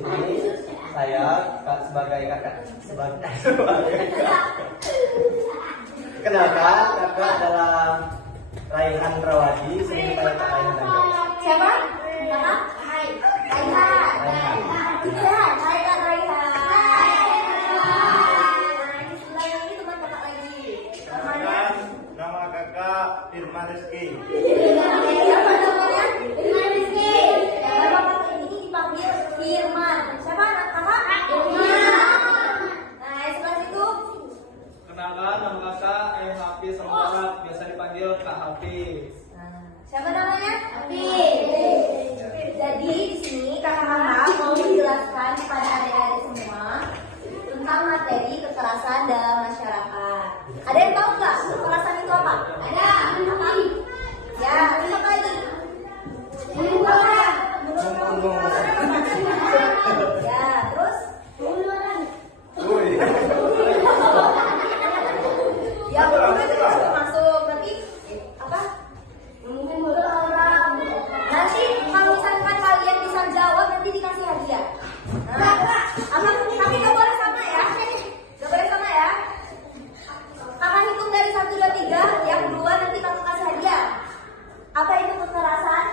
sini saya sebagai kakak kenalkan kakak dalam Raihan Rawadi. Sini kita lihat Raihan aja. Siapa? Kakak? Raihan. Raihan. Ini teman kakak lagi. Kenalkan, nama kakak Firman Rizky. Siapa namanya? Firman Rizky. Nama kakak ini dipanggil Firman. Siapa anak kakak? Firman. Nah, yang sebelah situ. Kenalkan, nama kakak Hafiz Ramadan, biasa dipanggil Kak Hafiz. Siapa namanya? Hafiz. Jadi di sini kakak mau menjelaskan kepada adik-adik semua tentang materi kekerasan dalam masyarakat. Ada yang tahu nggak kekerasan itu apa? Ada. Apa? Ya, terus apa lagi? Bunuh orang. Ya, terus? Ya, bunuh itu juga masuk. Berarti apa? Membunuh orang. Nanti kalau misalkan kalian bisa jawab nanti dikasih hadiah. Nah, apa? Tapi nggak boleh sama ya. Nggak boleh sama ya. Kakak hitung dari 1, 2, 3. Yang kedua nanti kakak kasih hadiah. Apa itu kekerasan?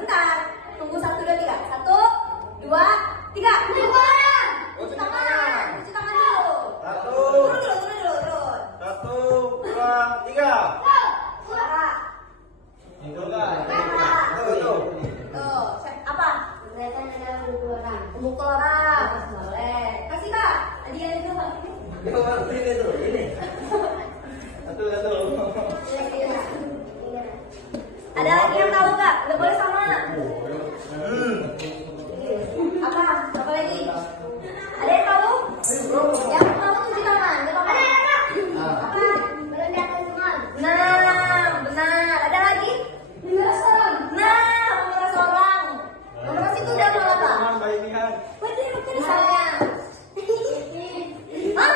Bentar. Tunggu 1, 2, 3. 1, 2, 3. Membunuh orang. Cuci tangan. Cuci tangan dulu. Turun dulu. 1, 2, 3. Kakak. Itu kan? Tuh, apa? Memukul orang. Boleh. Kasih kak. Hadiah itu. Ini. Satu. Ada lagi yang tahu nggak? Nggak boleh sama. Apa? Apa lagi? Ada yang tahu? Yang pertama cuci tangan. Nggak apa-apa. Apa? Nah, benar. Ada lagi? Memeras orang. Nah, memeras orang. Memeras itu udah apa? Teman bayian. Misalnya. Hah?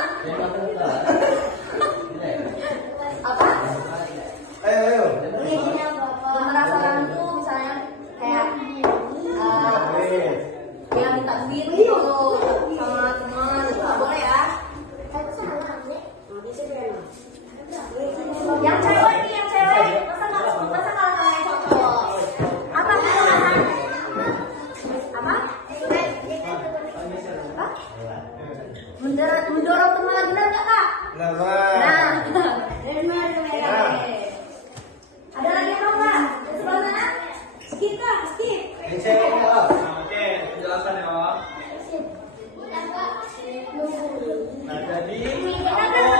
Apa? Ayo. Memeras orang itu misalnya kayak dia minta duit gitu sama teman, nggak boleh ya. Yang cewek nih, masa kalah sama yang cowok? Apa kekerasan? Apa? Mendorong teman, benar nggak kak? Nah, ada lagi yang tahu nggak? Di sebelah sana? Skip. Oke, penjelasan ya, Om. Nah, jadi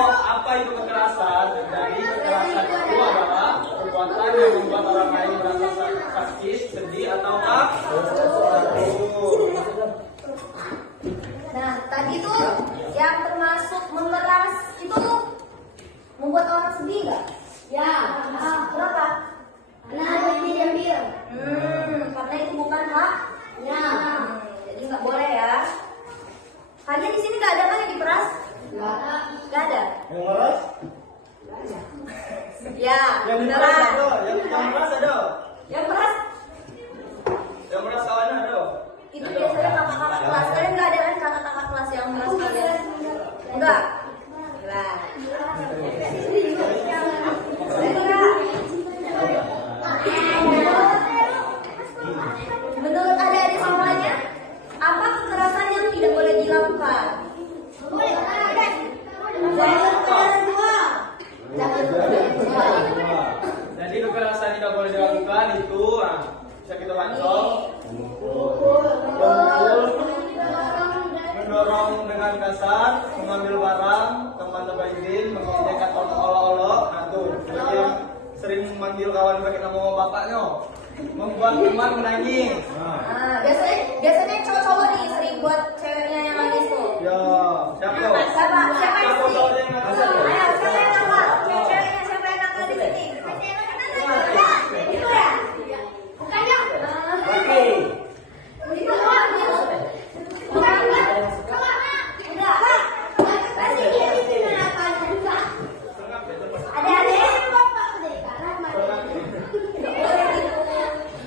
apa itu kekerasan? Jadi kekerasan itu adalah perbuatan yang membuat orang lain merasa sakit, sedih atau Nah, tadi tuh yang termasuk memeras itu tuh membuat orang sedih nggak? Ya. Kenapa? Karena ada yang diambil. Karena itu bukan haknya. Jadi nggak boleh ya. Kalian di sini nggak ada kan yang diperas? Nggak ada. Yang meras? Ya, yang beneran. ada, yang meras ada. Yang peras Yang meras kawannya ada. itu biasanya kakak-kakak kelas. Kalian nggak ada kan kakak-kakak kelas yang meras kalian? Enggak. Nah. Menurut adik-adik semuanya, apa kekerasan yang tidak boleh dilakukan? Jadi kekerasan tidak boleh dilakukan itu bisa kita langsung mendorong dengan kasar, mengambil barang, tempat tanpa izin, mengejek atau mengolok-olok. Nah tuh, yang sering manggil kawan pakai nama bapaknya, membuat teman menangis. Nah, biasanya cowok-cowok nih sering buat ceweknya yang nangis tuh. Ya, siapa? Siapa yang cowok sih? yang nangis? Ayo, siapa yang nakal? Ceweknya siapa yang nakal di sini? Itu ya? Bukannya?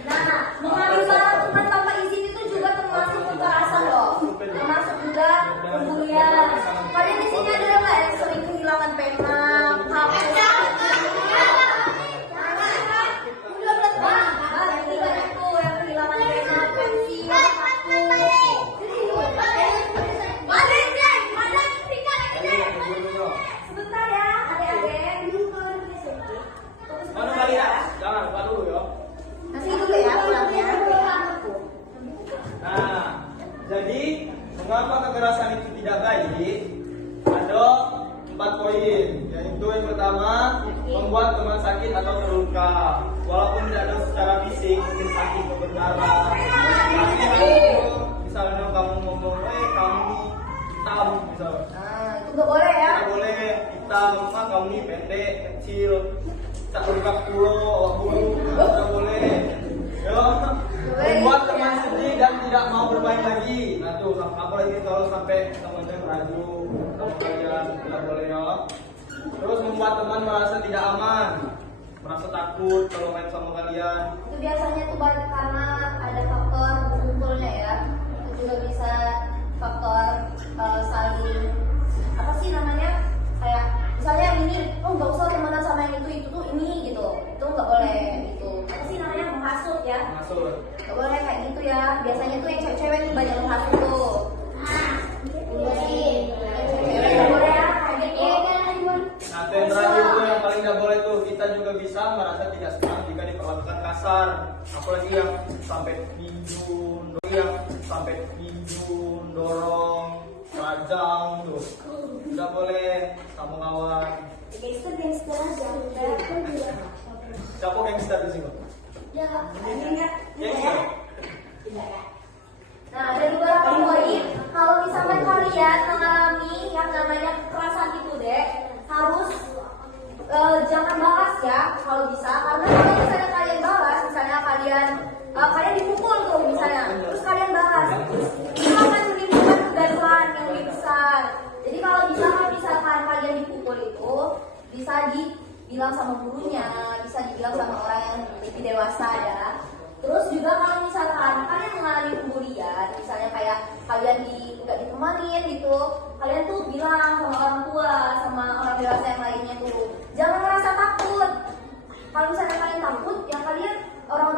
Nah, mengambil barang teman tanpa izin itu juga termasuk kekerasan. Jadi, mengapa kekerasan itu tidak baik? Ada 4 poin. Yaitu yang pertama, membuat teman sakit atau terluka. Walaupun tidak ada secara fisik, mungkin sakit atau berdarah. Tapi itu, misalnya kamu ngomong, kamu hitam, misalnya. Nah, itu nggak boleh ya. Tidak boleh hitam, kamu ini pendek, kecil, tak lengkap bulu, tidak boleh. Ya, membuat teman sedih dan tidak mau bermain lagi. Nah tuh, apalagi kalau sampai temannya merajuk, kalian tidak boleh ya. Terus membuat teman merasa tidak aman, merasa takut kalau main sama kalian. Itu biasanya tuh balik karena ada faktor berkumpulnya ya. Itu juga bisa faktor saling apa sih namanya, kayak misalnya ini, oh nggak usah temenan sama yang itu tuh ini gitu, itu nggak boleh gitu. Apa sih namanya, menghasut ya? Masuk. Nggak boleh kayak gitu ya. Biasanya tuh yang cewek-cewek nih banyak menghasut tuh. Iya sih. Cewek nggak boleh ya kayak gitu. Nah, yang terakhir tuh yang paling tidak boleh tuh, kita juga bisa merasa tidak senang jika diperlakukan kasar, apalagi yang sampai pinjun, dorong, rajang tuh, tidak boleh sama kawan. Gangster aja. Siapa gangster di sini? Ya, Gangster. Nah, ada beberapa poin. Kalau misalkan kalian mengalami yang namanya kekerasan itu deh, harus jangan balas ya kalau bisa, karena kalau misalnya kalian balas, misalnya kalian dipukul tuh misalnya, terus kalian balas, itu akan menimbulkan kegaduhan yang lebih besar. Jadi kalau misalkan kalian dipukul itu bisa dibilang sama gurunya, bisa dibilang sama orang yang lebih dewasa ya. Terus juga kalau misalkan kalian mengalami pembulian, misalnya kayak kalian nggak ditemanin gitu, kalian tuh bilang sama orang tua, sama orang dewasa yang lainnya tuh, jangan merasa takut. Kalau misalnya kalian takut, ya kalian orang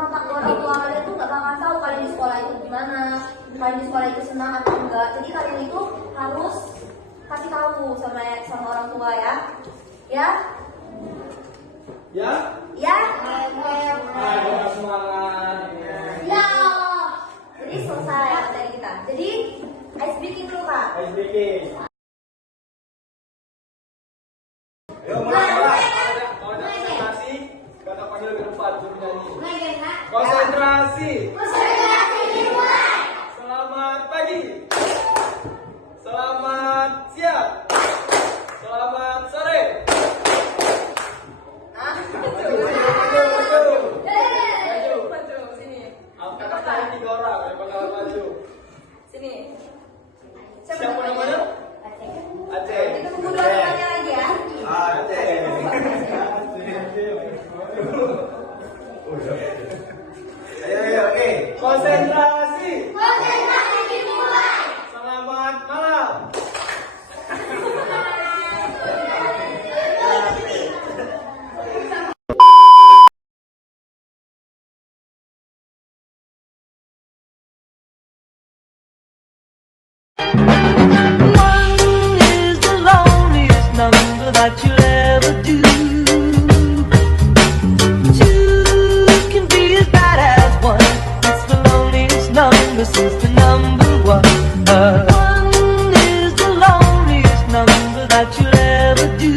tua kalian tuh nggak bakal tahu kalian di sekolah itu gimana, kalian di sekolah itu senang atau enggak. Jadi kalian itu harus kasih tahu sama orang tua ya, ya. Ya? Ya. Ayo semangat. Ya. Jadi selesai materi kita. Jadi ice breaking dulu Kak. Ice breaking. Ayo Mulai. Kalau ada konsentrasi, kata panggil ke depan untuk nyanyi. Konsentrasi. Selamat pagi. Selamat siang. Selamat sore. Angkat 3 orang, yang bakal maju. Sini. Siapa namanya? Aceh. Kita tunggu dua temannya lagi ya. Ayo, oke. Konsentrasi. Selamat malam. That you'll ever do. 2 can be as bad as 1. It's the loneliest number since the number 1. 1 is the loneliest number that you'll ever do.